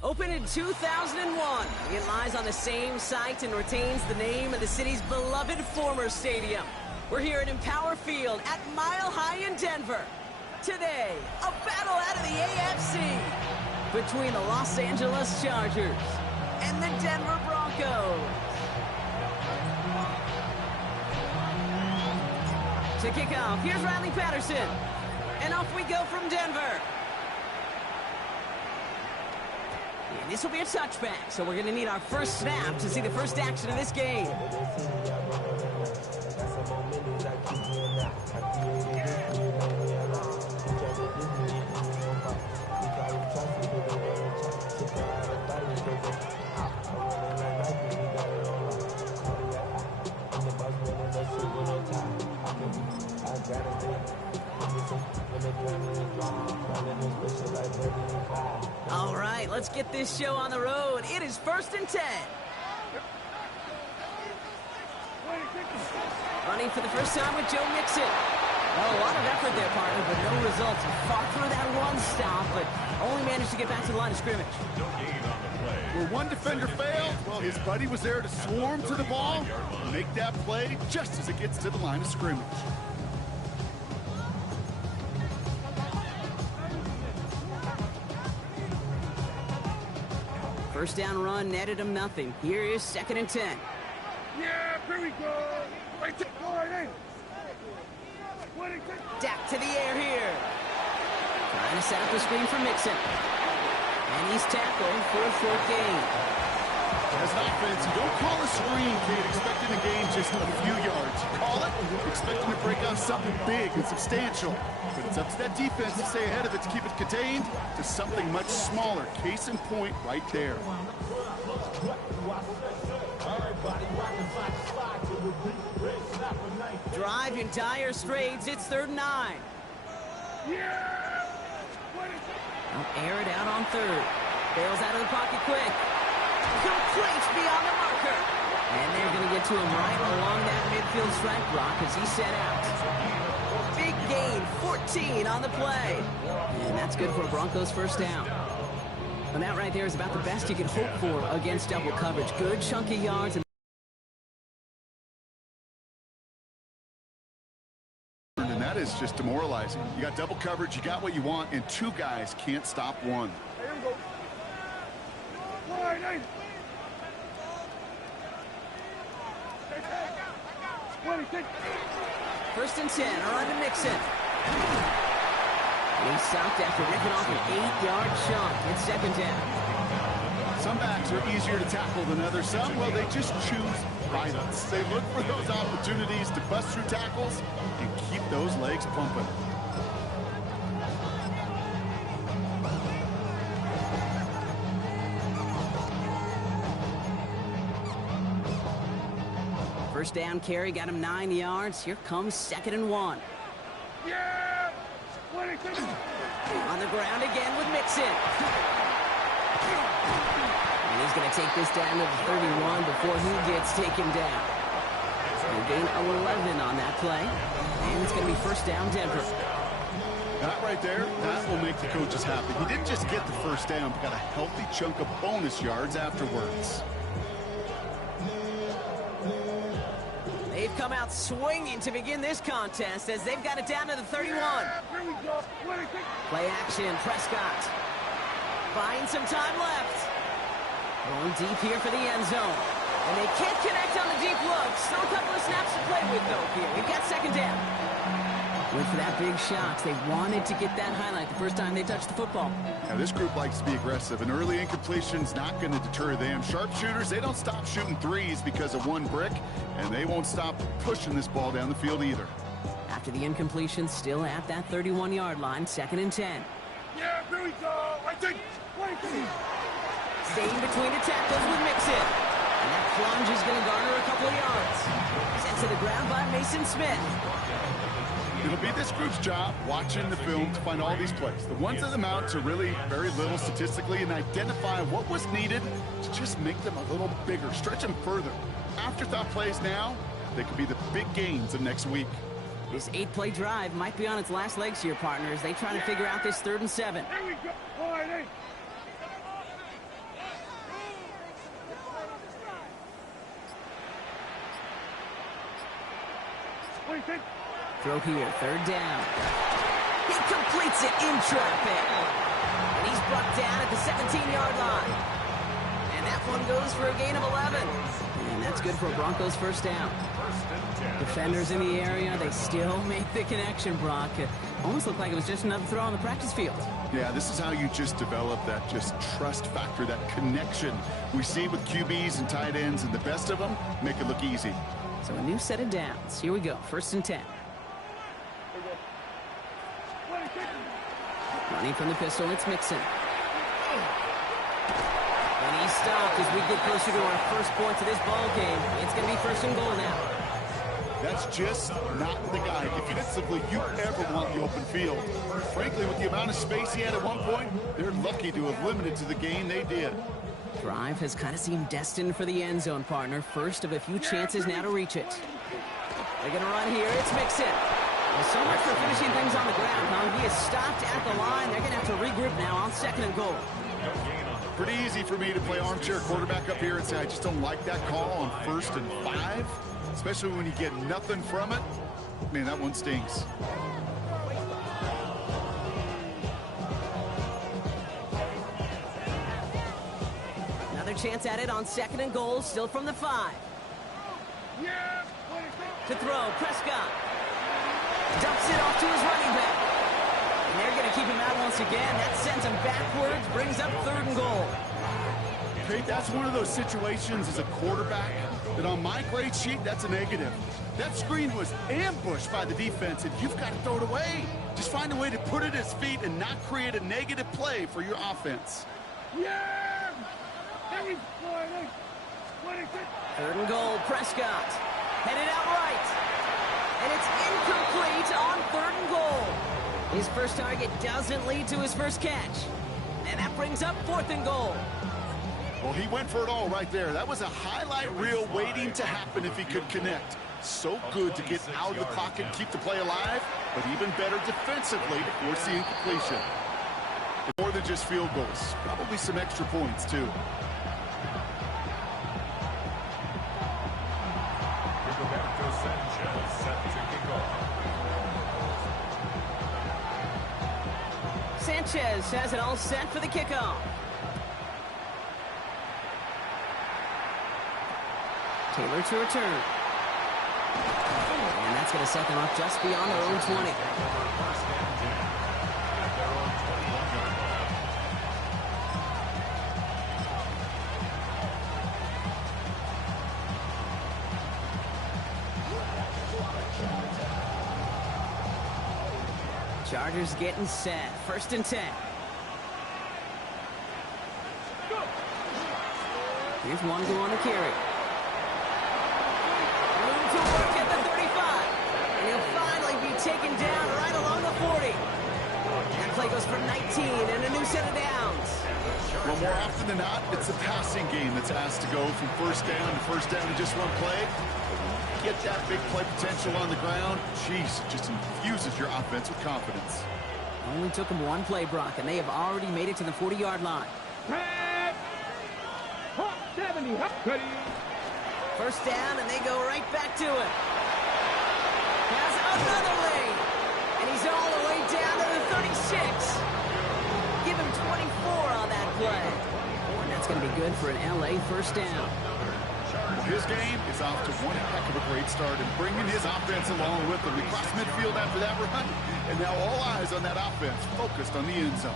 Opened in 2001, it lies on the same site and retains the name of the city's beloved former stadium. We're here at Empower Field at Mile High in Denver. Today, a battle out of the AFC between the Los Angeles Chargers and the Denver Broncos. To kick off, here's Riley Patterson. And off we go from Denver. And this will be a touchback, so we're going to need our first snap to see the first action of this game. All right, let's get this show on the road. It is 1st and 10. Running for the first time with Joe Mixon. Oh, a lot of effort there, partner, but no results. Fought through that run stop, but only managed to get back to the line of scrimmage. Where one defender failed, well, his buddy was there to swarm to the ball, make that play just as it gets to the line of scrimmage. First down run netted him nothing. Here is 2nd and 10. Yeah, here we go. Dak to the air here. Trying to set up the screen for Mixon. And he's tackled for a 4th gain. As an offense, you don't call a screen, Kate, expecting to gain just a few yards. You call it expecting to break on something big and substantial. But it's up to that defense to stay ahead of it, to keep it contained to something much smaller. Case in point right there. Drive in dire straits. It's 3rd and 9. They'll air it out on 3rd. Bails out of the pocket quick. Complete beyond the marker. And they're going to get to him right along that midfield strike block as he set out. Big gain, 14 on the play. And that's good for a Broncos first down. And that right there is about the best you can hope for against double coverage. Good chunky yards. And that is just demoralizing. You got double coverage, you got what you want, and 2 guys can't stop one. First and 10, around to Mixon. He stopped after ripping off an 8-yard chunk. It's 2nd down. Some backs are easier to tackle than others. Some, well, they just choose violence. They look for those opportunities to bust through tackles and keep those legs pumping. First down carry got him 9 yards. Here comes 2nd and 1. Yeah! On the ground again with Mixon. And he's going to take this down to the 31 before he gets taken down. They gain 11 on that play. And it's going to be first down Denver. That right there, that will make the coaches happy. He didn't just get the first down, but got a healthy chunk of bonus yards afterwards. They've come out swinging to begin this contest as they've got it down to the 31. Play action, Prescott. Buying some time left. Going deep here for the end zone. And they can't connect on the deep look. Still a couple of snaps to play with, though, here. We've got 2nd down. Went for that big shot. They wanted to get that highlight the first time they touched the football. Now, this group likes to be aggressive. An early incompletion's not going to deter them. Sharpshooters, they don't stop shooting threes because of one brick, and they won't stop pushing this ball down the field either. After the incompletion, still at that 31-yard line, 2nd and 10. Yeah, here we go. Staying between the tackles with Mixon. And that plunge is going to garner a couple of yards. Sent to the ground by Mason Smith. It'll be this group's job watching the film to find all these plays. The ones that amount to really very little statistically and identify what was needed to just make them a little bigger, stretch them further. Afterthought plays now, they could be the big gains of next week. This 8-play drive might be on its last legs here, partners. They try to figure out this 3rd and 7. Here we go. All right, hey. What do you think? Throw here, third down. He completes it in traffic. And he's brought down at the 17-yard line. And that one goes for a gain of 11. And that's good for a Broncos first down. Defenders in the area, they still make the connection, Brock. It almost looked like it was just another throw on the practice field. Yeah, this is how you just develop that just trust factor, that connection we see with QBs and tight ends, and the best of them make it look easy. So a new set of downs. Here we go, 1st and 10. Running from the pistol, it's Mixon. And he's stopped as we get closer to our first points of this ball game. It's going to be 1st and goal now. That's just not the guy defensively you ever want the open field. Frankly, with the amount of space he had at one point, they're lucky to have limited to the game they did. Drive has kind of seemed destined for the end zone, partner. First of a few chances now to reach it. They're going to run here. It's Mixon. Well, so much for finishing things on the ground, huh? He is stopped at the line. They're going to have to regroup now on 2nd and goal. Pretty easy for me to play armchair quarterback up here and say I just don't like that call on 1st and 5. Especially when you get nothing from it. Man, that one stings. Another chance at it on 2nd and goal, still from the 5. Yeah. To throw, Prescott. Dumps it off to his running back. And they're going to keep him out once again. That sends him backwards, brings up 3rd and goal. Hey, that's one of those situations as a quarterback that on my grade sheet, that's a negative. That screen was ambushed by the defense, and you've got to throw it away. Just find a way to put it at his feet and not create a negative play for your offense. Yeah. That was flying. 3rd and goal, Prescott. Headed out right. And it's incomplete on 3rd and goal. His first target doesn't lead to his first catch. And that brings up 4th and goal. Well, he went for it all right there. That was a highlight reel waiting to happen if he could connect. So good to get out of the pocket and keep the play alive, but even better defensively to force the incompletion. More than just field goals, probably some extra points, too. Sanchez has it all set for the kickoff. Taylor to return. And that's going to set them up just beyond their own 20. Chargers getting set. 1st and 10. Here's one go on the carry. To work at the 35. And he'll finally be taken down right along the 40. That play goes for 19 and a new set of downs. Well, more often than not, it's the passing game that's asked to go from 1st down to 1st down in just one play. Get that big play potential on the ground. Jeez, it just infuses your offense with confidence. Only took them one play, Brock, and they have already made it to the 40-yard line. 70. Ready. 1st down, and they go right back to it. Has another lane. And he's all the way down to the 36. Give him 24 on that play. And that's going to be good for an LA 1st down. His game is off to one heck of a great start, and bringing his offense along with him. We crossed midfield after that run, and now all eyes on that offense, focused on the end zone.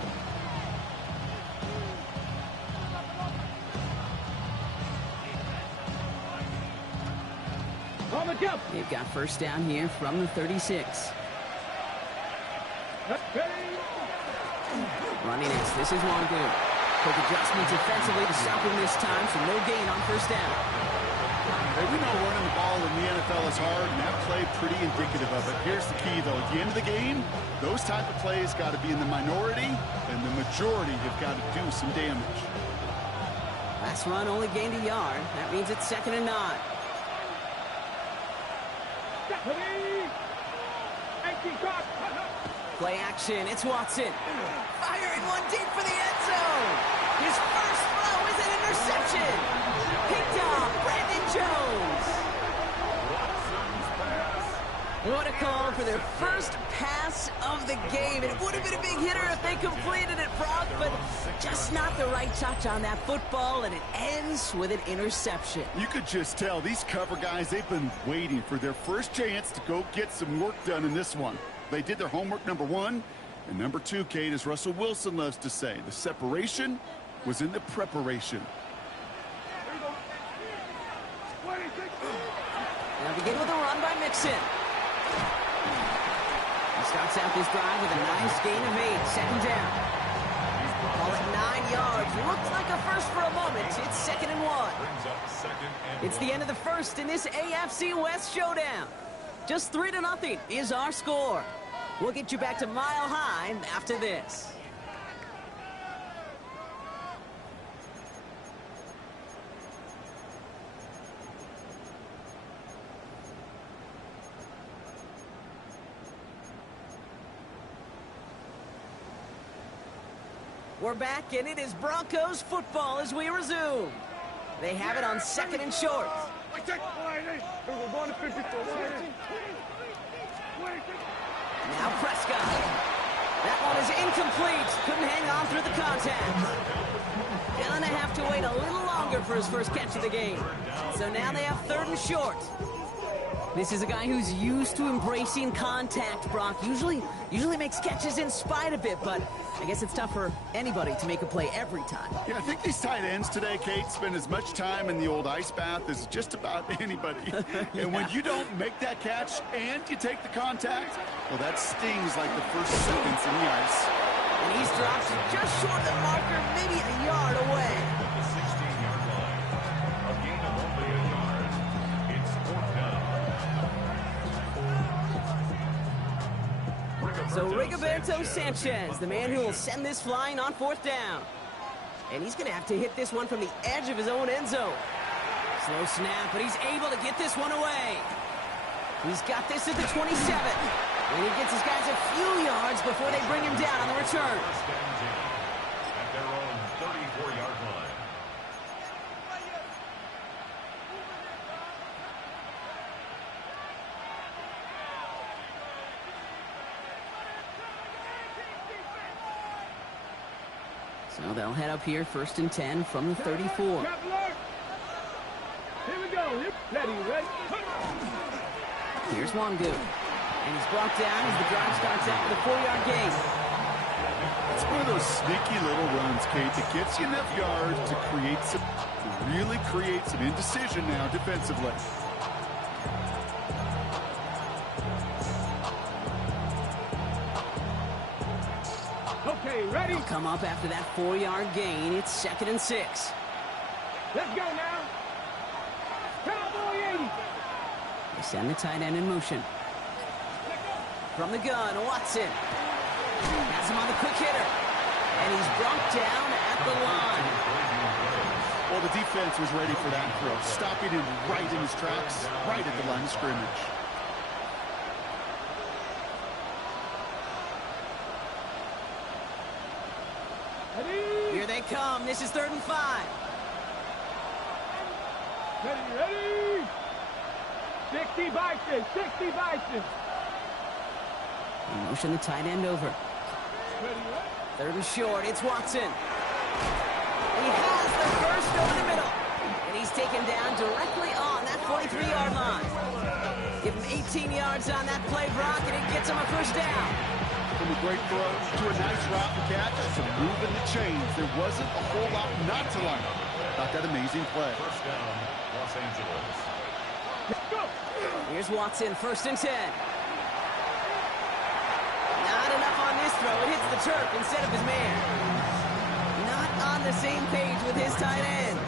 They've got 1st down here from the 36. Running is, this is Wangu. Quick adjustment defensively to stop him this time, so no gain on 1st down. Hey, we know running the ball in the NFL is hard, and that play pretty indicative of it. Here's the key, though. At the end of the game, those type of plays got to be in the minority, and the majority have got to do some damage. Last run only gained a yard. That means it's 2nd and 9. Play action, it's Watson. Firing one deep for the end zone. His first throw is an interception. Picked off Brandon Jones. What a call for their first pass of the game. It would have been a big hitter if they completed it, Brock, but just not the right touch on that football, and it ends with an interception. You could just tell these cover guys, they've been waiting for their first chance to go get some work done in this one. They did their homework, number one. And number two, Kate, as Russell Wilson loves to say, the separation was in the preparation. Now begin with a run by Mixon. He starts out this drive with a nice gain of 8, second down. Call it 9 yards. Looks like a first for a moment. It's 2nd and 1. It's the end of the first in this AFC West showdown. Just 3-0 is our score. We'll get you back to Mile High after this. We're back, and it is Broncos football as we resume. They have it on 2nd and short. We're going to 54. Now Prescott. That one is incomplete. Couldn't hang on through the contact. Gonna have to wait a little longer for his first catch of the game. So now they have 3rd and short. This is a guy who's used to embracing contact, Brock. Usually makes catches in spite of it, but I guess it's tough for anybody to make a play every time. Yeah, I think these tight ends today, Kate, spend as much time in the old ice bath as just about anybody. And when you don't make that catch and you take the contact, well, that stings like the first seconds in the ice. And he's dropped just short of the marker, maybe a yard away. The 16-yard line. A gain of only a yard. It's 4th down. So Rigoberto Sanchez, the man who will send this flying on 4th down. And he's going to have to hit this one from the edge of his own end zone. Slow snap, but he's able to get this one away. He's got this at the 27. And he gets his guys a few yards before they bring him down on the return. First and 10 at their own 34-yard line. So they'll head up here, 1st and 10 from the 34. Here we go. Ready. Here's Wangu. And he's brought down as the drive starts out with a 4-yard gain. It's one of those sneaky little runs, Kate, that gets you enough yards to really create some indecision now defensively. Okay, ready? They'll come up after that 4-yard gain. It's 2nd and 6. Let's go now. Cowboy 80. They send the tight end in motion. From the gun, Watson. Has him on the quick hitter. And he's brought down at the line. Well, the defense was ready for that throw, stopping him right in his tracks, right at the line of scrimmage. Ready? Here they come. This is 3rd and 5. Ready? 60 Bison. 60 Bison. They motion the tight end over. Ready? 3rd and short. It's Watson. He has the first over the middle. And he's taken down directly on that 43-yard line. Give him 18 yards on that play, Brock, and it gets him a first down. From a great throw to a nice route and catch to moving the chains. There wasn't a whole lot not to like about that amazing play. First down, Los Angeles. Go. Here's Watson, 1st and 10. Not enough on this throw. It hits the turf instead of his man. Not on the same page with his tight end.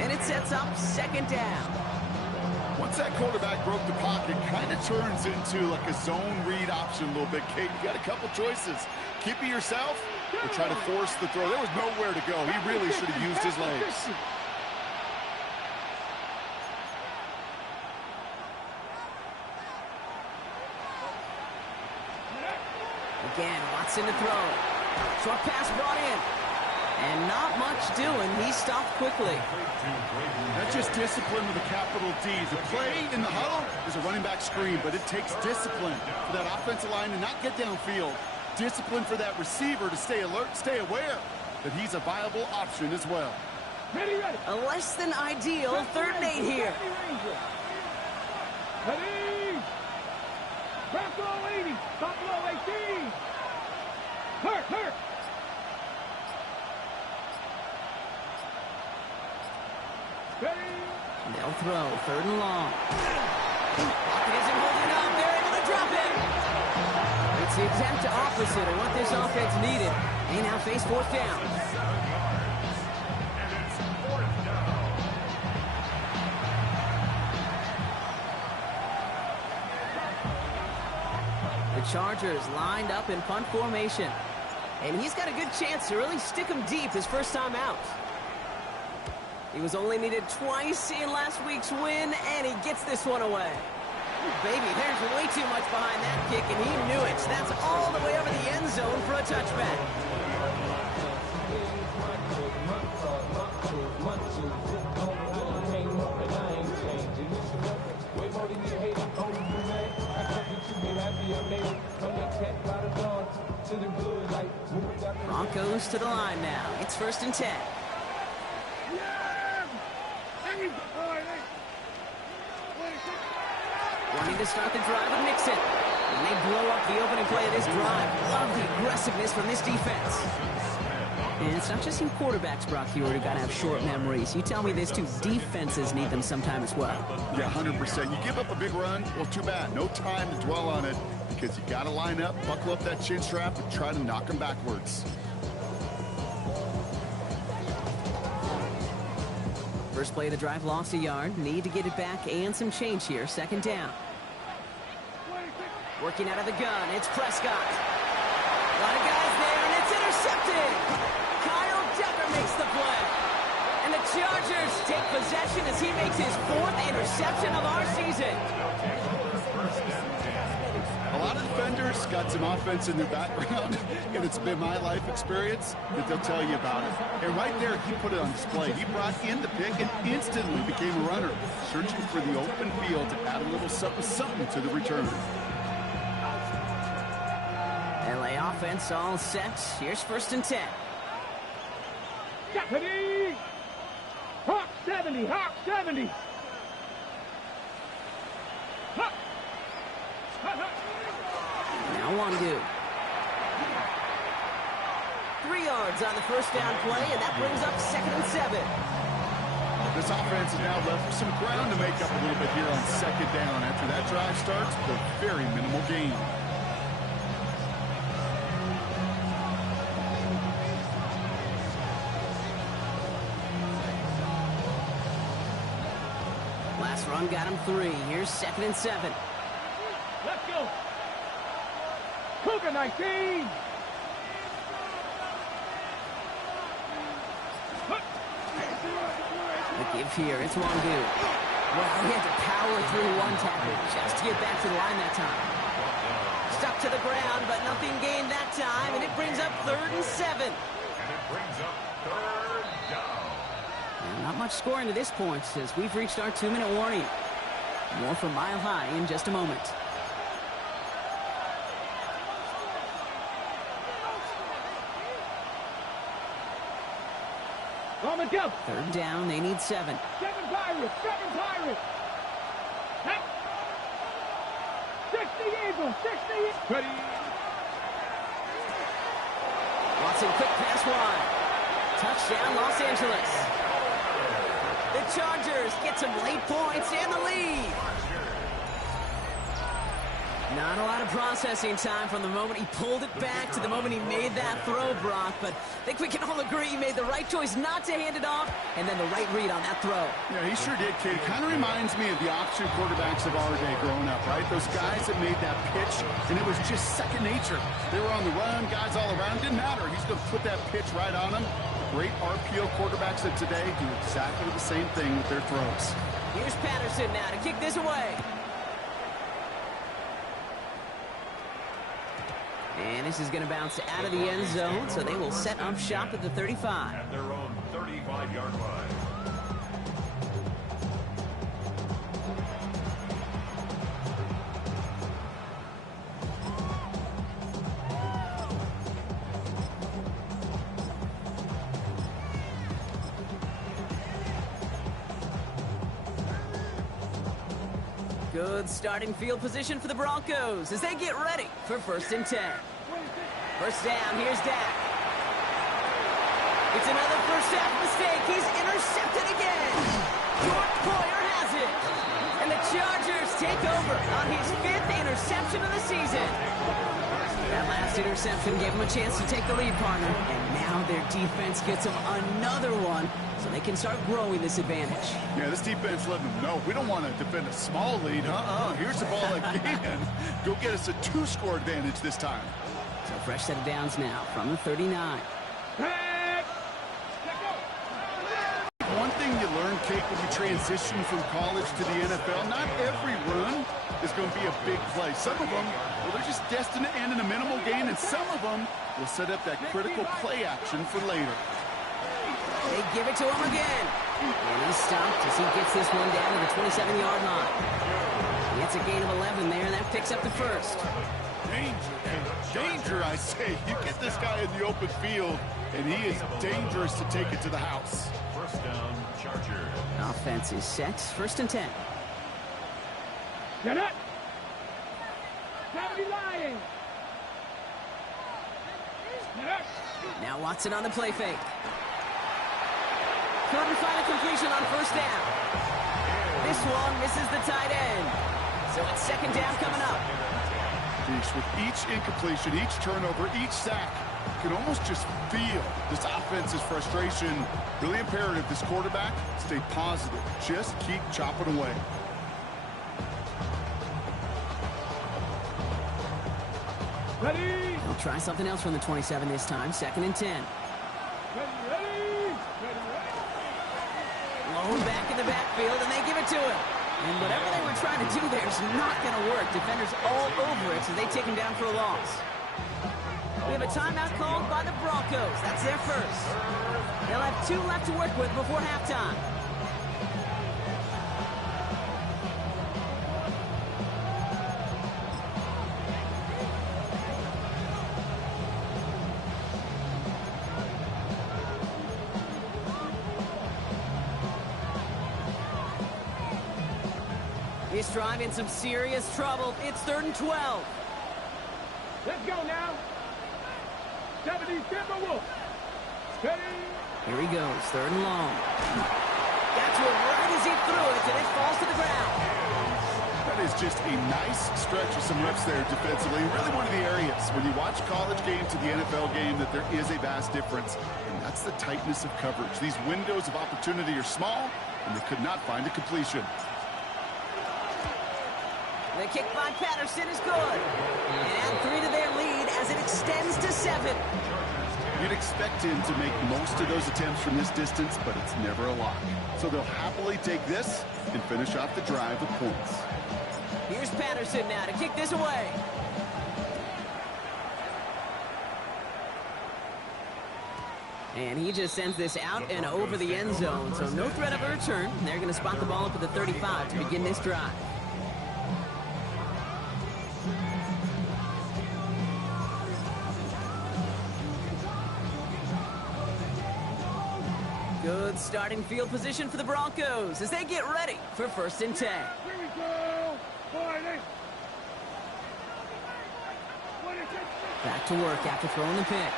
And it sets up 2nd down. Once that quarterback broke the pocket, kind of turns into like a zone read option a little bit, Kate. You got a couple choices. Keep it yourself or try to force the throw. There was nowhere to go. He really should have used his legs. Again, Watson to throw. Short pass brought in. And not much doing. He stopped quickly. That's just discipline with a capital D. The play in the huddle is a running back screen, but it takes discipline for that offensive line to not get downfield. Discipline for that receiver to stay alert, stay aware that he's a viable option as well. Ready, ready. A less than ideal 3rd and 8 here. Ready. Drop below 80. Stop below 18. Hurt. Ready. They'll throw 3rd and long. Pocket isn't holding up. They're able to drop it. It's the exact opposite of what this offense needed. They now face 4th down. And it's 4th down. The Chargers lined up in punt formation. And he's got a good chance to really stick him deep his first time out. He was only needed twice in last week's win, and he gets this one away. Ooh, baby, there's way too much behind that kick, and he knew it. That's all the way over the end zone for a touchback. Broncos to the line now. It's 1st and 10. Wanting to start the drive with Nixon. And they blow up the opening play of this drive. Love the aggressiveness from this defense. And it's not just in quarterbacks, Brock Hewitt, who got to have short memories. You tell me these two defenses need them sometime as well. Yeah, 100%. You give up a big run, well, too bad. No time to dwell on it because you got to line up, buckle up that chin strap, and try to knock them backwards. First play of the drive, lost a yard. Need to get it back and some change here. 2nd down. Working out of the gun, it's Prescott. A lot of guys there, and it's intercepted. Kyle Decker makes the play. And the Chargers take possession as he makes his 4th interception of our season. A lot of defenders got some offense in their background, and it's been my life experience that they'll tell you about it. And right there, he put it on display. He brought in the pick and instantly became a runner, searching for the open field to add a little something to the return. LA offense all set. Here's 1st and 10. Ready. Hawk 70. Hawk 70. Hawk. Now 1-2. 3 yards on the first down play, and that brings up 2nd and 7. This offense is now left with some ground to make up a little bit here on 2nd down. After that drive starts with a very minimal gain. Last run got him 3. Here's 2nd and 7. Let's go. Cougar 19. The give here, it's Wandu. Well, he had to power through one tackle just to get back to the line that time. Stuck to the ground, but nothing gained that time, and it brings up 3rd and 7. And it brings up 3rd down. And not much scoring to this point as we've reached our 2-minute warning. More from Mile High in just a moment. On the go. 3rd down, they need 7. 7 Pirates. 7 Pirates. Hey. 60 Eagles. 60. Ready. Watson, quick pass wide. Touchdown, Los Angeles. The Chargers get some late points and the lead. Not a lot of processing time from the moment he pulled it back to the moment he made that throw, Brock. But I think we can all agree he made the right choice not to hand it off, and then the right read on that throw. Yeah, he sure did, kid. Kind of reminds me of the option quarterbacks of our day growing up, right? Those guys that made that pitch, and it was just second nature. They were on the run, guys all around. Didn't matter. He's going to put that pitch right on them. Great RPO quarterbacks of today do exactly the same thing with their throws. Here's Patterson now to kick this away. And this is going to bounce out of the end zone, so they will set up shop at the 35. At their own 35-yard line. Good starting field position for the Broncos as they get ready for 1st and 10. First down, here's Dak. It's another first half mistake. He's intercepted again. George Poyer has it. And the Chargers take over on his 5th interception of the season. That last interception gave him a chance to take the lead, partner. And now their defense gets them another one, so they can start growing this advantage. Yeah, this defense letting them know we don't want to defend a small lead. Here's the ball again. Go get us a 2-score advantage this time. So fresh set of downs now from the 39. One thing you learn, Kate, when you transition from college to the NFL, not every run is going to be a big play. Some of them, well, they're just destined to end in a minimal gain, and some of them will set up that critical play action for later. They give it to him again. And he's stopped as he gets this one down to the 27-yard line. It's a gain of 11 there, and that picks up the first. Danger, I say. You get this guy in the open field, and he is dangerous to take it to the house. First down, Chargers. Offense is set. 1st and 10. Get it! Don't be lying! Get it! Now Watson on the play fake. Couldn't find a completion on 1st down. This one misses the tight end. So it's 2nd down coming up. With each incompletion, each turnover, each sack, you can almost just feel this offense's frustration. Really imperative this quarterback stay positive. Just keep chopping away. Ready! He'll try something else from the 27 this time. 2nd and 10. Ready! Low back in the backfield, and they give it to him. And whatever they were trying to do there is not going to work. Defenders all over it, so they take him down for a loss. We have a timeout called by the Broncos. That's their first. They'll have 2 left to work with before halftime. This drive in some serious trouble. It's 3rd and 12. Let's go now! 70 Timberwolves! Steady! Here he goes, 3rd and long. Got to him right as he threw it, and it falls to the ground. That is just a nice stretch of some reps there defensively. Really one of the areas when you watch college game to the NFL game that there is a vast difference, and that's the tightness of coverage. These windows of opportunity are small, and they could not find a completion. The kick by Patterson is good. And add 3 to their lead as it extends to 7. You'd expect him to make most of those attempts from this distance, but it's never a lock. So they'll happily take this and finish off the drive with points. Here's Patterson now to kick this away. And he just sends this out and over the end zone, so no threat of a return. They're going to spot the ball up at the 35 to begin this drive. Good starting field position for the Broncos as they get ready for 1st and 10. Here we go! 40! Back to work after throwing the pick.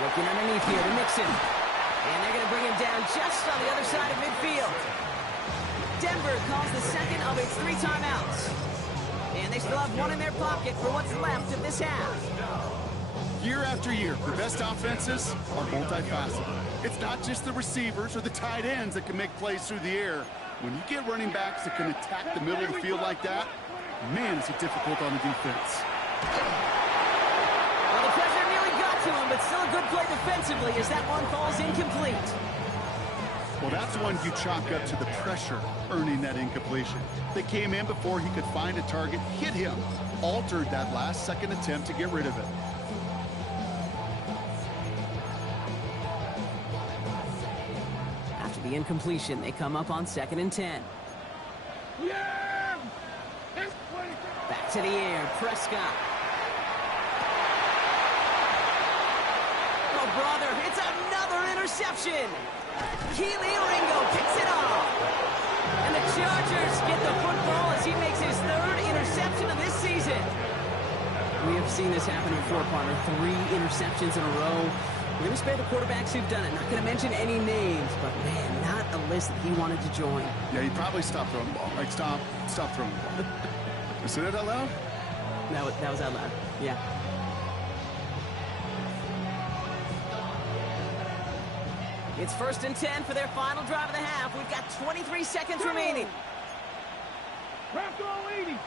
Looking underneath here to Mixon. And they're going to bring him down just on the other side of midfield. Denver calls the second of its 3 timeouts. And they still have 1 in their pocket for what's left of this half. Year after year, the best offenses are multifaceted. It's not just the receivers or the tight ends that can make plays through the air. When you get running backs that can attack the middle of the field like that, man, is it difficult on the defense. Well, the pressure nearly got to him, but still a good play defensively as that one falls incomplete. Well, that's one you chalk up to the pressure earning that incompletion. They came in before he could find a target, hit him, altered that last second attempt to get rid of it. After the incompletion, they come up on 2nd and 10. Yeah! Back to the air, Prescott. Oh, brother, it's another interception. Keely Ringo picks it off. And the Chargers get the football as he makes his 3rd interception of this season. We have seen this happen before, partner. 3 interceptions in a row. We're going to spare the quarterbacks who've done it. Not going to mention any names, but man, not a list that he wanted to join. Yeah, he'd probably stop throwing the ball. Like, stop throwing the ball. I said it out loud? That was out loud. Yeah. It's 1st and 10 for their final drive of the half. We've got 23 seconds remaining. Craft all 80.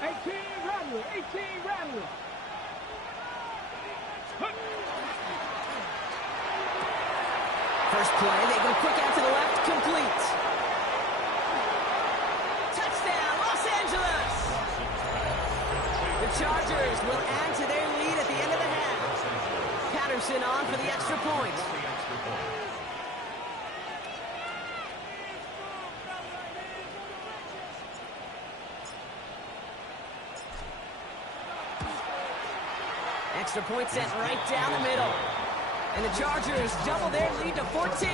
18 Rattler. 18 Rattler. First play, they go quick out to the left, complete. Touchdown, Los Angeles! The Chargers will add to their lead at the end of the half. Patterson on for the extra point. Extra point sent right down the middle. And the Chargers double their lead to 14.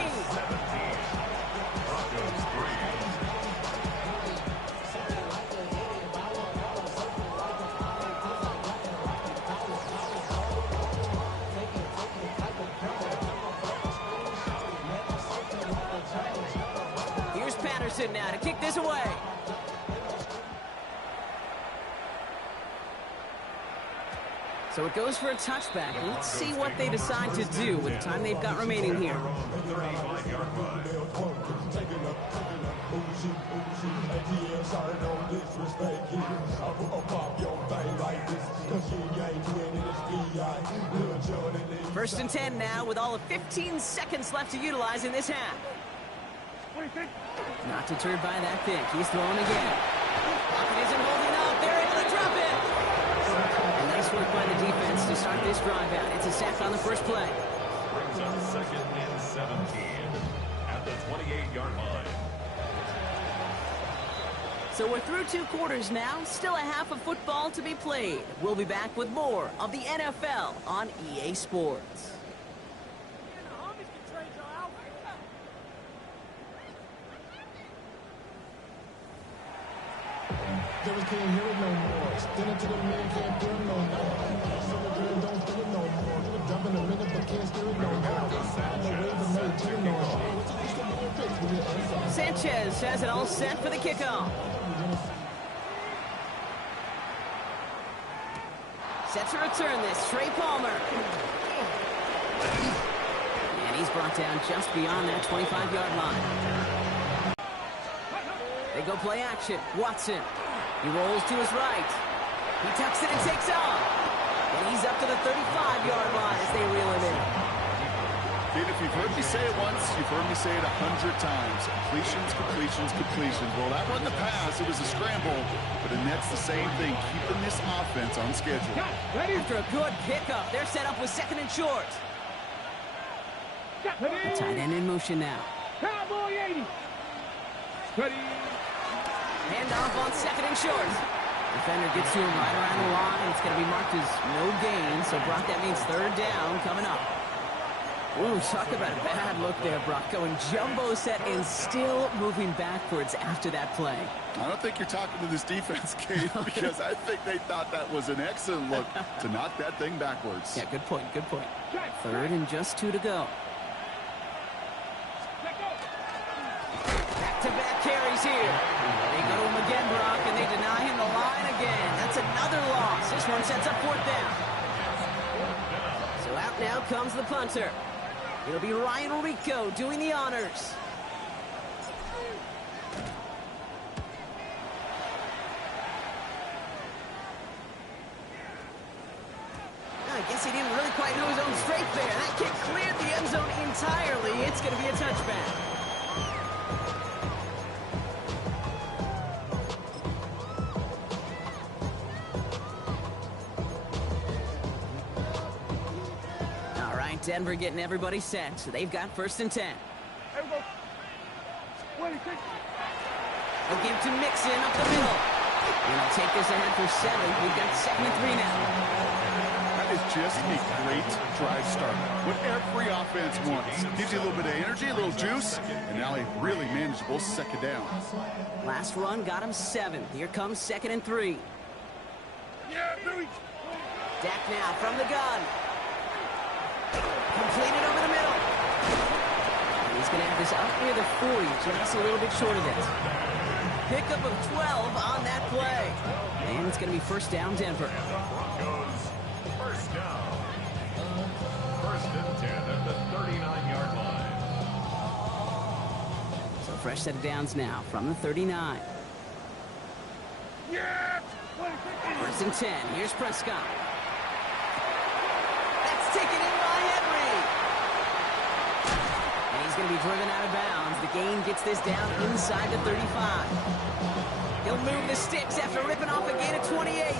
Here's Patterson now to kick this away. So it goes for a touchback. Let's see what they decide to do with the time they've got remaining here. First and 10 now with all of 15 seconds left to utilize in this half. Not deterred by that pick. He's throwing again. Pocket isn't holding up. They're able to drop it. And nice work by the defense to start this drive out. It's a sack on the first play. Brings up 2nd and 17 at the 28-yard line. So we're through 2 quarters now. Still a half of football to be played. We'll be back with more of the NFL on EA Sports. Can't hear it no more. Still into the man, can't hear it no more. So the girl don't feel it no more. You a jump in a minute, but can't steer it no more. Sanchez has it all set for the kickoff. Set to return this, Trey Palmer. And he's brought down just beyond that 25-yard line. They go play action. Watson. He rolls to his right. He tucks it and takes off. And he's up to the 35-yard line as they reel him in. Dude, if you've heard me say it once, you've heard me say it 100 times. Completions. Well, that wasn't a pass. It was a scramble. But the Nets the same thing, keeping this offense on schedule. After a good pickup, they're set up with 2nd and short. The tight end in motion now. Cowboy 80. Ready. Handoff on 2nd and short. Defender gets to him right around the line. It's going to be marked as no gain. So, Brock, that means 3rd down coming up. Ooh, talk about a bad look there, Brock. Going jumbo set and still moving backwards after that play. I don't think you're talking to this defense, Kate, because I think they thought that was an excellent look to knock that thing backwards. Yeah, good point. 3rd and just 2 to go. Back-to-back carries here. They go to him again, Brock, and they deny him the line again. That's another loss. This one sets up 4th down. So out now comes the punter. It'll be Ryan Rico doing the honors. I guess he didn't really quite know his own straight there. That kick cleared the end zone entirely. It's going to be a touchback. All right, Denver getting everybody set. So they've got 1st and 10. They'll give to Mixon up the middle. And they'll take this ahead for 7. We've got 2nd and 3 now. That is just a great drive start. What every offense wants. Gives you a little bit of energy, a little juice, and now a really manageable 2nd down. Last run got him 7. Here comes 2nd and 3. Dak now from the gun. Completed over the middle. He's going to have this up near the 40, just a little bit short of it. Pickup of 12 on that play. And it's going to be 1st down, Denver. Broncos, 1st down. 1st and 10 at the 39-yard line. So fresh set of downs now from the 39. 1st and 10. Here's Prescott. That's taken in by Henry. And he's going to be driven out of bounds. The gain gets this down inside the 35. He'll move the sticks after ripping off a gain of 28.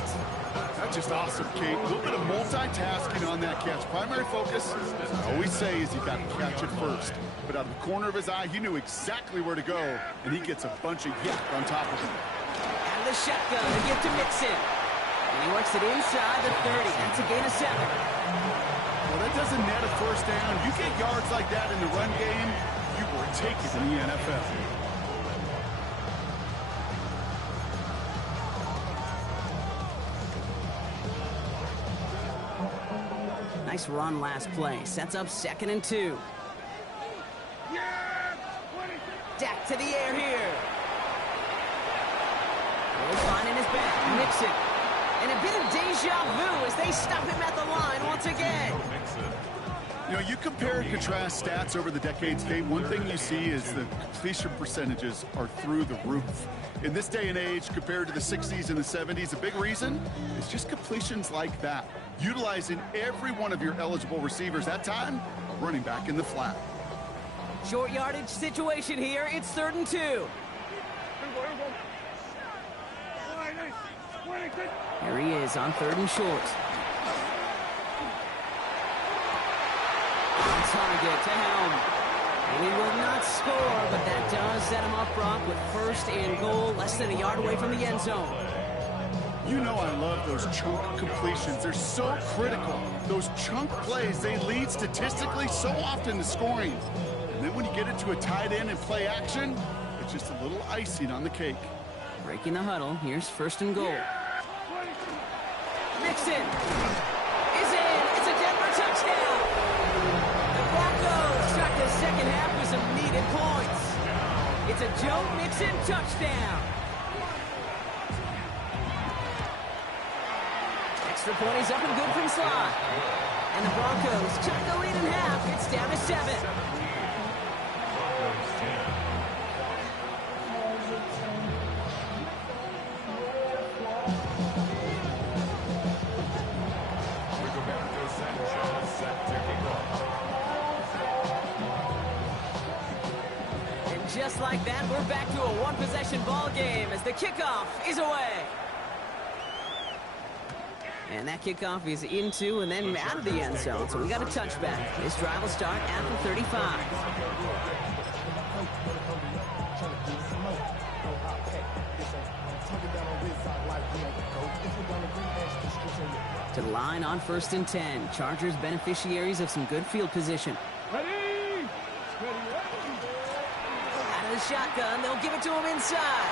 That's just awesome, Kate. A little bit of multitasking on that catch. Primary focus, as I always say, is you got to catch it first. But out of the corner of his eye, he knew exactly where to go, and he gets a bunch of yak on top of him. Out of the shotgun to give to Mixon. And he works it inside the 30. That's a gain of 7. Well, that doesn't net a 1st down. You get yards like that in the run game, you will take it in the NFL. Nice run last play. Sets up 2nd and 2. Dak to the air here. Really finding his back. Mixon. And a bit of deja vu as they stop him at the line once again. You know, you compare and contrast stats over the decades, Kate. One thing you see is the completion percentages are through the roof. In this day and age, compared to the 60s and the 70s, a big reason is just completions like that. Utilizing every one of your eligible receivers. That time, a running back in the flat. Short yardage situation here. It's 3rd and 2. Here he is on 3rd and short. On target to Helm. And he will not score, but that does set him up, Brock, with 1st and goal, less than a yard away from the end zone. You know I love those chunk completions. They're so critical. Those chunk plays, they lead statistically so often to scoring. And then when you get it to a tight end and play action, it's just a little icing on the cake. Breaking the huddle. Here's 1st and goal. Mixon is in. It's a Denver touchdown. The Broncos start the 2nd half with some needed points. It's a Joe Mixon touchdown. Extra point is up and good from slot. And the Broncos cut the lead in half. It's down to 7. Broncos 10. Just like that, we're back to a one-possession ball game as the kickoff is away. And that kickoff is into and then out of the end zone, so we got a touchback. This drive will start at the 35. To the line on 1st and 10. Chargers beneficiaries of some good field position. The shotgun, they'll give it to him inside.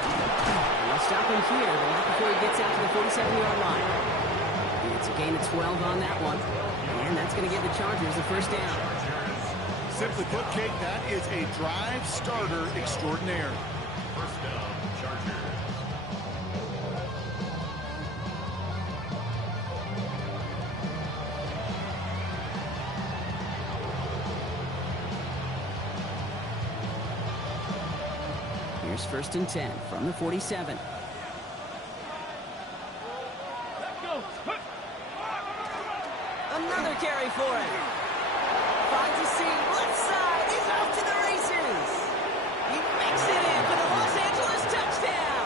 And they'll stop him here, but not before he gets out to the 47-yard line. And it's a gain of 12 on that one. And that's going to give the Chargers the 1st down. Simply put, Kate, that is a drive starter extraordinaire. 1st down, Chargers. Here's 1st and 10 from the 47. Another carry for it. Finds a seam, left side, he's off to the races. He makes it in for the Los Angeles touchdown.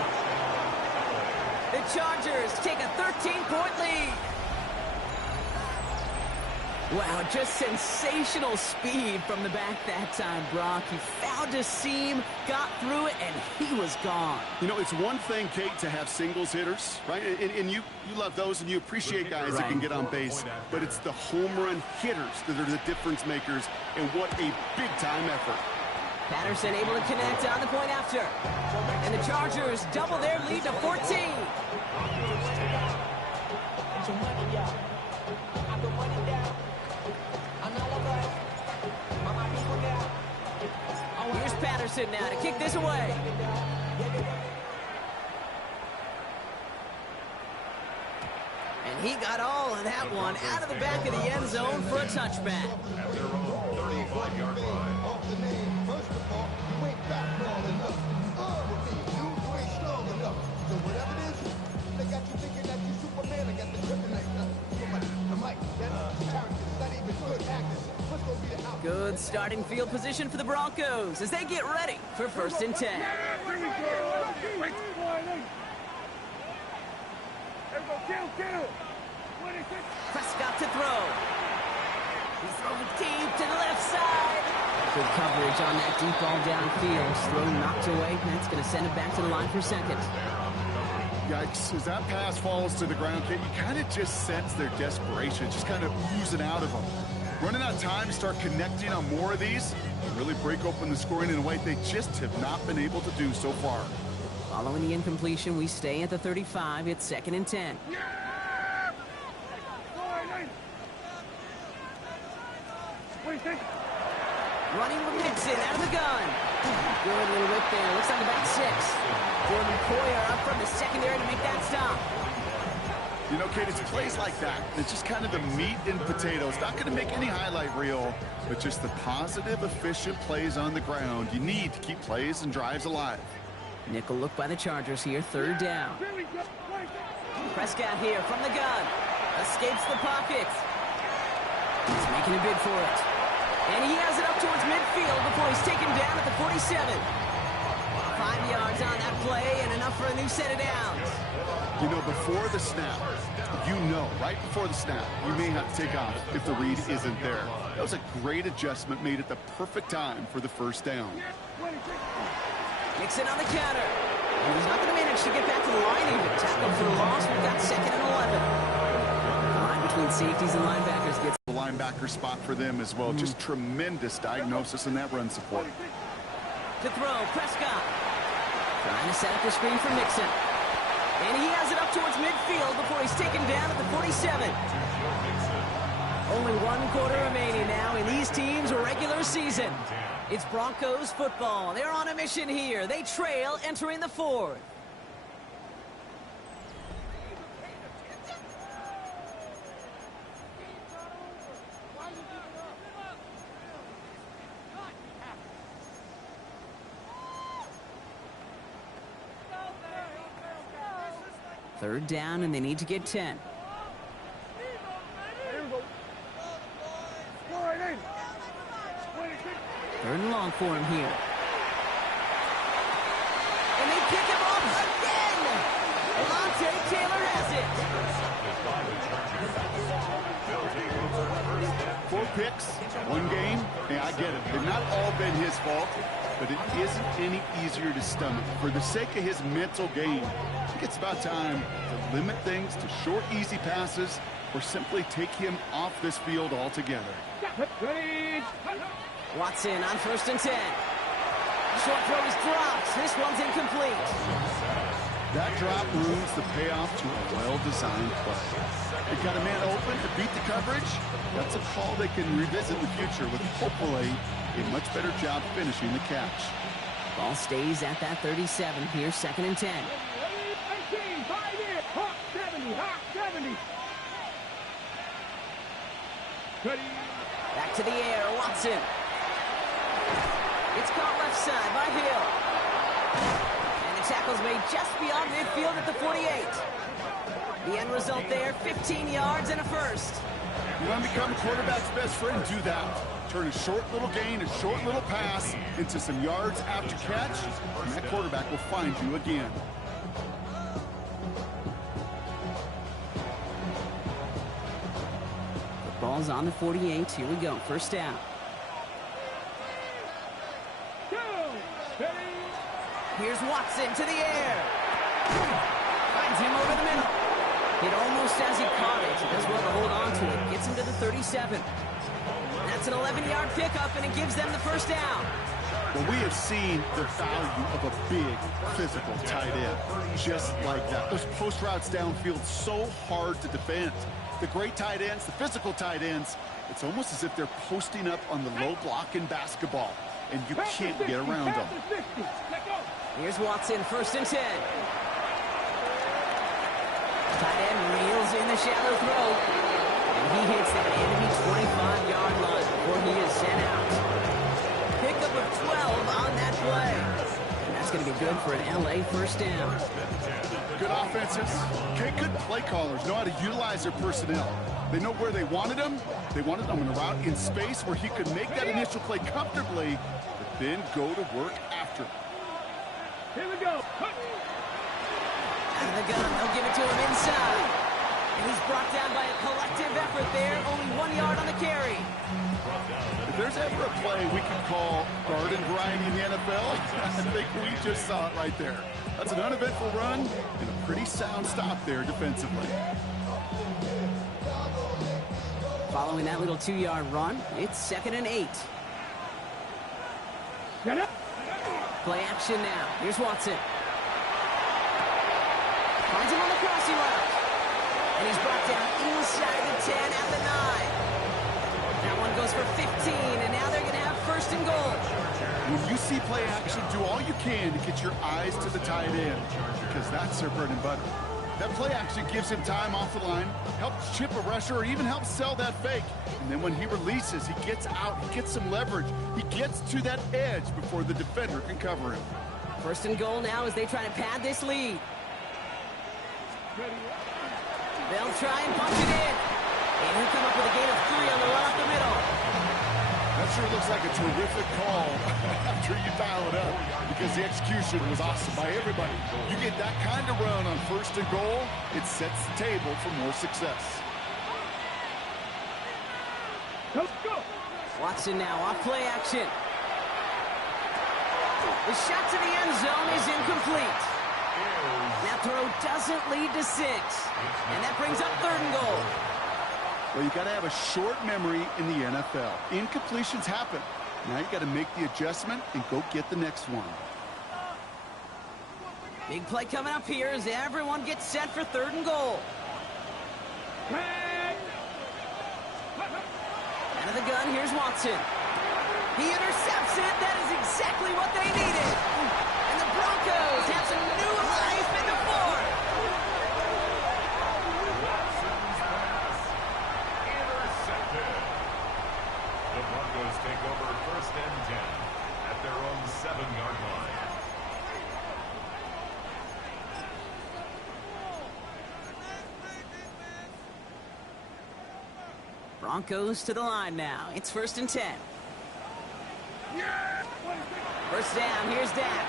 The Chargers take a 13-point lead. Wow, just sensational speed from the back that time, Brock. He found a seam, got through it, and he was gone. You know, it's one thing, Kate, to have singles hitters, right? And you love those, and you appreciate guys that can get on base. But it's the home run hitters that are the difference makers, and what a big-time effort. Patterson able to connect on the point after. And the Chargers double their lead to 14. Here's Patterson now to kick this away. And he got all of that one out of the back of the end zone for a touchback. At their own 35-yard line. Good starting field position for the Broncos as they get ready for 1st and 10. Prescott to throw. He's throwing deep to the left side. Good coverage on that deep ball downfield. Throw knocked away. That's going to send it back to the line for 2nd. Yikes, as that pass falls to the ground, Kate, you kind of just sense their desperation, just kind of oozing out of them. Running out of time to start connecting on more of these and really break open the scoring in a way they just have not been able to do so far. Following the incompletion, we stay at the 35. It's 2nd and 10. Running with Mixon out of the gun. Good little whip there. Looks like about 6. Jordan Poyer up from the secondary to make that stop. You know, Kate, it's plays like that. It's just kind of the meat and potatoes. Not going to make any highlight reel, but just the positive, efficient plays on the ground. You need to keep plays and drives alive. Nickel look by the Chargers here. 3rd down. Prescott here from the gun. Escapes the pocket. He's making a bid for it. And he has it up towards midfield before he's taken down at the 47. 5 yards on that play and enough for a new set of downs. You know, before the snap, right before the snap, you may have to take off if the read isn't there. That was a great adjustment made at the perfect time for the 1st down. Mixon on the counter. And he's not going to manage to get back to the line even. Tackle for the loss. We've got 2nd and 11. The line between safeties and linebackers gets The linebacker spot for them as well. Just tremendous diagnosis in that run support. to throw. Prescott trying to set up the screen for Mixon. And he has it up towards midfield before he's taken down at the 47. Only 1 quarter remaining now in these teams' regular season. It's Broncos football. They're on a mission here. They trail entering the 4th. Third down, and they need to get 10. Third and long for him here. And they pick him up again! Alontae Taylor has it. 4 picks, 1 game. Hey, I get it. They've not all been his fault, but it isn't any easier to stomach. For the sake of his mental game, I think it's about time to limit things to short, easy passes or simply take him off this field altogether. Watson on 1st and 10. Short throw is dropped. This one's incomplete. That drop ruins the payoff to a well-designed play. They've got a man open to beat the coverage. That's a call they can revisit in the future with hopefully a much better job finishing the catch. Ball stays at that 37 here, 2nd and 10. Back to the air, Watson. It's caught left side by Hill. And the tackle's made just beyond midfield at the 48. The end result there, 15 yards and a first. You want to become a quarterback's best friend, do that. Turn a short little gain, a short little pass into some yards after catch, and that quarterback will find you again. The ball's on the 48. Here we go. First down. Here's Watson to the air. Finds him over the middle. It almost as he caught it. He does well to hold on to it. Gets him to the 37. That's an 11-yard pickup, and it gives them the first down. Well, we have seen the value of a big, physical tight end. Just like that. Those post routes downfield, so hard to defend. The great tight ends, the physical tight ends, it's almost as if they're posting up on the low block in basketball, and you can't get around them. Here's Watson, first and 10. Tight end reels in the shallow throw, and he hits that enemy 25-yard line before he is sent out. Pickup of 12 on that play. And that's going to be good for an LA first down. Good offenses. Okay, good play callers know how to utilize their personnel. They know where they wanted them. They wanted them in a route in space where he could make that initial play comfortably, but then go to work after. Here we go. Out of the gun, they'll give it to him inside. And he's brought down by a collective effort there. Only 1 yard on the carry. If there's ever a play we can call garden variety in the NFL, I think we just saw it right there. That's an uneventful run and a pretty sound stop there defensively. Following that little 2-yard run, it's 2nd and 8. Play action now. Here's Watson. Finds him on the crossing route. And he's brought down inside the 10 at the 9. That one goes for 15, and now they're going to have first and goal. When you see play action, do all you can to get your eyes to the tight end, because that's their bread and butter. That play action gives him time off the line, helps chip a rusher, or even helps sell that fake. And then when he releases, he gets out, he gets some leverage. He gets to that edge before the defender can cover him. First and goal now as they try to pad this lead. They'll try and punch it in. And he'll come up with a gain of 3 on the run up the middle. That sure looks like a terrific call after you dial it up, because the execution was awesome by everybody. You get that kind of run on first and goal, it sets the table for more success. Let's go. Watson now off play action. The shot to the end zone is incomplete. That throw doesn't lead to 6. And that brings up 3rd and goal. Well, you got to have a short memory in the NFL. Incompletions happen. Now you got to make the adjustment and go get the next one. Big play coming up here as everyone gets set for 3rd and goal. Out of the gun, here's Watson. He intercepts it. That is exactly what they needed. And the Broncos have some new life in the 4th. Intercepted. The Broncos take over first and 10 at their own 7-yard line. Broncos to the line now. It's 1st and 10. First down, here's Dak.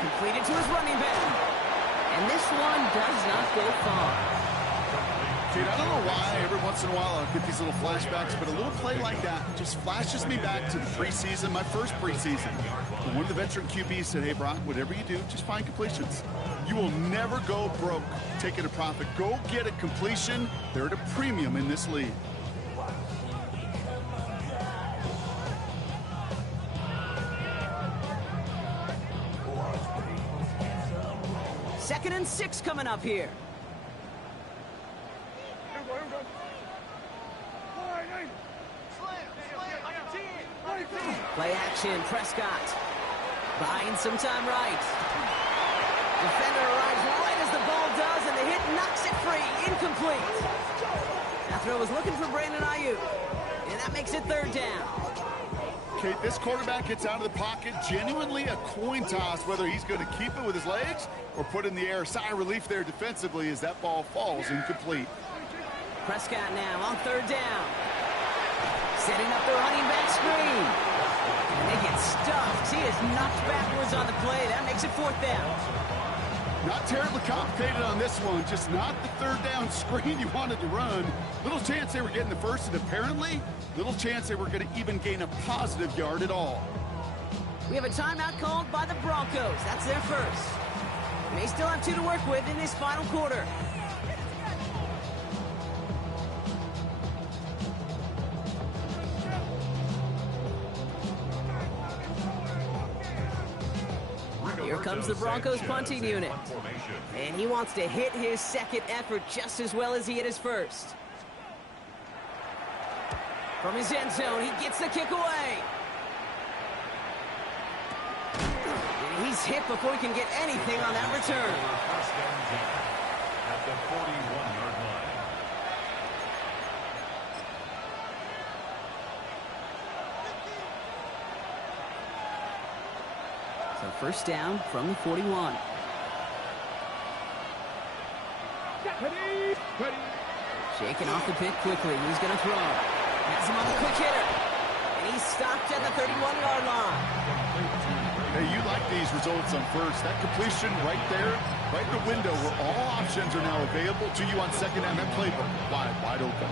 Completed to his running back. And this one does not go far. Dude, I don't know why every once in a while I'll get these little flashbacks, but a little play like that just flashes me back to the preseason, my first preseason. And one of the veteran QBs said, hey, Brock, whatever you do, just find completions. You will never go broke taking a profit. Go get a completion. They're at a premium in this league. Second and 6 coming up here. Play action, Prescott. Buying some time right. Defender arrives right as the ball does, and the hit knocks it free. Incomplete. That throw was looking for Brandon Ayuk. And that makes it 3rd down. Okay, this quarterback gets out of the pocket, genuinely a coin toss, whether he's going to keep it with his legs or put it in the air. Sigh of relief there defensively as that ball falls incomplete. Prescott now on third down. Setting up the running back screen. And they get stuffed. He is knocked backwards on the play. That makes it fourth down. Not terribly complicated on this one. Just not the third down screen you wanted to run. Little chance they were getting the first, and apparently little chance they were going to even gain a positive yard at all. We have a timeout called by the Broncos. That's their first. They still have 2 to work with in this final quarter. Here comes the Broncos punting unit. And he wants to hit his second effort just as well as he hit his first. From his end zone, he gets the kick away. And he's hit before he can get anything on that return. First and 10 at the 41-yard line. So first down from the 41. Shaking off the pick quickly. He's going to throw. Has him on the quick hitter. And he's stopped at the 31-yard line. Hey, you like these results on first. That completion right there, right in the window where all options are now available to you on second down. That playbook wide open.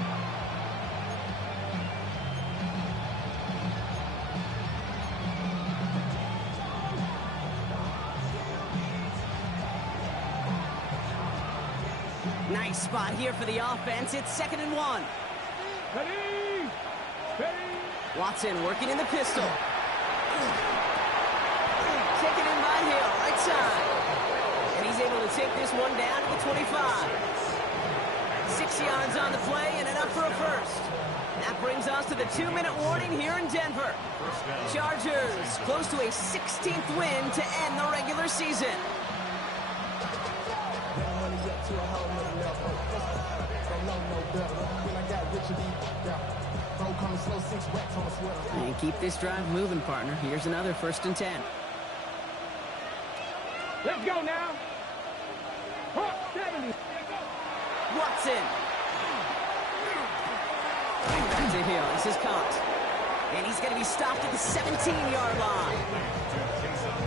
Nice spot here for the offense. It's 2nd and 1. Ready! Ready! Watson working in the pistol. Taken in by Hill, right side. And he's able to take this one down to the 25. 6 yards on the play and enough for a first. That brings us to the 2-minute warning here in Denver. Chargers close to a 16th win to end the regular season. And keep this drive moving, partner. Here's another 1st and 10. Let's go now. 70. Watson. Back to Hill. This is caught. And he's going to be stopped at the 17-yard line.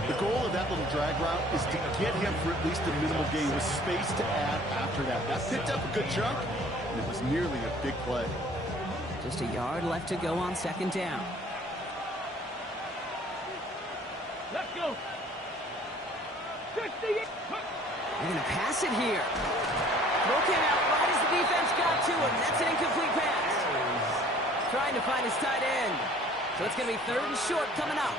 The goal of that little drag route is to get him for at least a minimal gain with space to add after that. That picked up a good chunk, and it was nearly a big play. Just a yard left to go on 2nd down. Let's go. 60. They're going to pass it here. Broken out right as the defense got to him. That's an incomplete pass. Trying to find his tight end. So it's going to be 3rd and short coming up.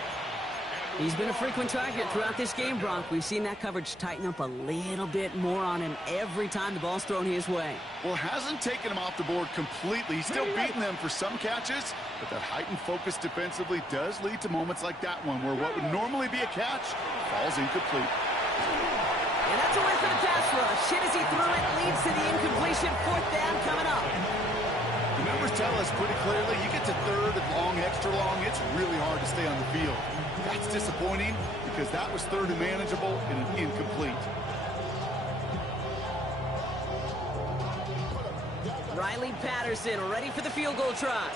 He's been a frequent target throughout this game, Bronk. We've seen that coverage tighten up a little bit more on him every time the ball's thrown his way. Well, hasn't taken him off the board completely. He's still beating them for some catches, but that heightened focus defensively does lead to moments like that one where what would normally be a catch falls incomplete. And that's a win for the pass rush. Hit as he threw it, leads to the incompletion. 4th down coming up. The numbers tell us pretty clearly, you get to 3rd and long, extra long, it's really hard to stay on the field. That's disappointing because that was 3rd and manageable and an incomplete. Riley Patterson ready for the field goal try.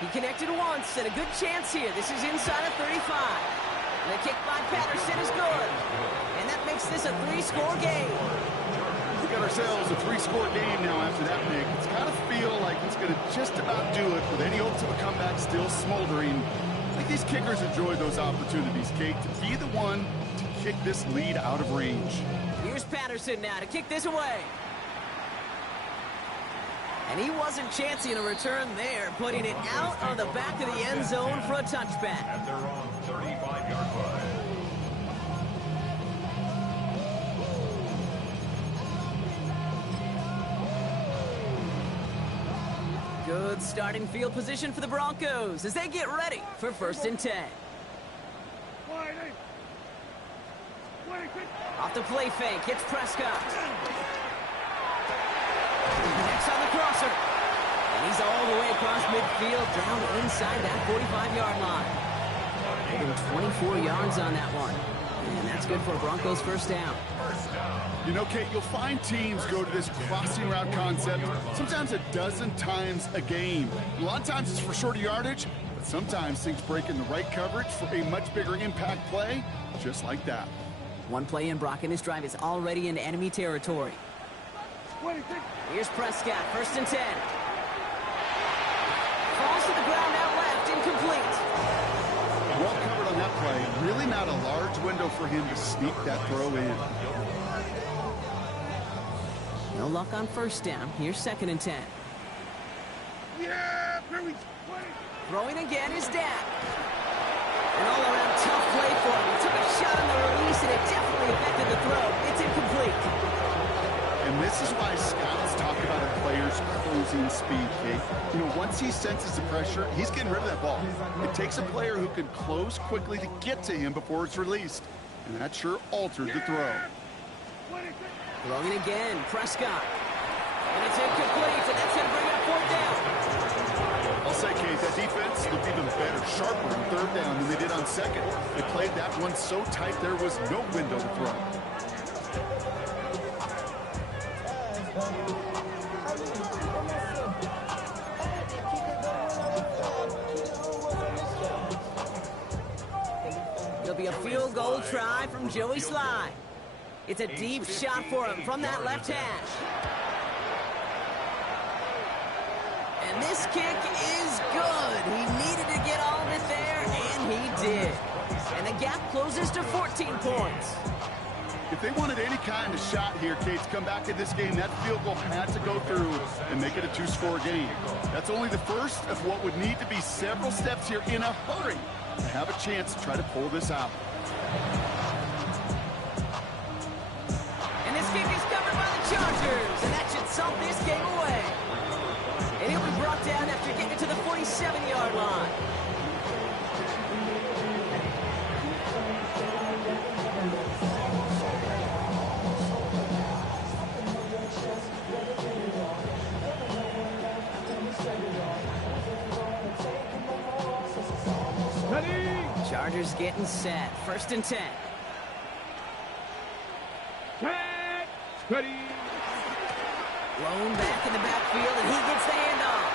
He connected once and a good chance here. This is inside of 35. And the kick by Patterson is good. And that makes this a 3-score game. We got ourselves a 3-score game now after that, Nick. It's kind of feel like it's going to just about do it with any hopes of a comeback still smoldering. I think these kickers enjoy those opportunities, Kate, to be the one to kick this lead out of range. Here's Patterson now to kick this away. And he wasn't chancing a return there, putting it out of the back of the end zone for a touchback. At their own 35-yard line. Good starting field position for the Broncos as they get ready for 1st and 10. Off the play fake, hits Prescott. Next on the crosser. And he's all the way across midfield, down inside that 45-yard line. Getting 24 yards on that one. And that's good for a Broncos first down. You know, Kate, you'll find teams go to this crossing route concept sometimes a dozen times a game. A lot of times it's for shorter yardage, but sometimes things break in the right coverage for a much bigger impact play, just like that. One play in, Brock, and this drive is already in enemy territory. Here's Prescott, 1st and 10. Falls to the ground out left, incomplete. Well covered on that play. Really not a large window for him to sneak that throw in. No luck on 1st down. Here's 2nd and 10. Yeah, Throwing again is Dak. An all-around tough play for him. He took a shot on the release, and it definitely affected the throw. It's incomplete. And this is why scouts talk about a player's closing speed, Kate. You know, once he senses the pressure, he's getting rid of that ball. It takes a player who can close quickly to get to him before it's released. And that sure altered the throw. Throwing again, Prescott. And it's incomplete, and that's going to bring up 4th down. I'll say, Kate, that defense looked even better, sharper on 3rd down than they did on 2nd. They played that one so tight there was no window to throw. It'll be a field goal try from Joey Sly. It's a deep shot for him from that left hash. And this kick is good. He needed to get all of it there, and he did. And the gap closes to 14 points. If they wanted any kind of shot here, Kate, to come back in this game, that field goal had to go through and make it a 2-score game. That's only the first of what would need to be several steps here in a hurry to have a chance to try to pull this out. And this kick is covered by the Chargers, and that should salt this game away. And he'll be brought down after getting it to the 47-yard line. Chargers getting set. 1st and 10. Ready. Blown back in the backfield, and he gets the handoff.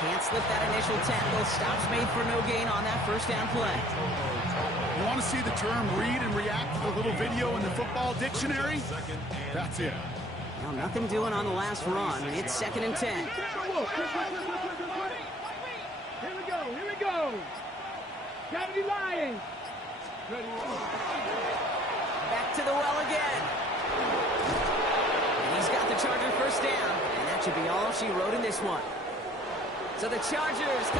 Can't slip that initial tackle. Stops made for no gain on that 1st down play. You want to see the term read and react to the little video in the football dictionary? That's it. Well, nothing doing on the last run. It's 2nd and 10. Here we go. Gotta be lying. Back to the well again. And he's got the Charger 1st down. And that should be all she wrote in this one. So the Chargers come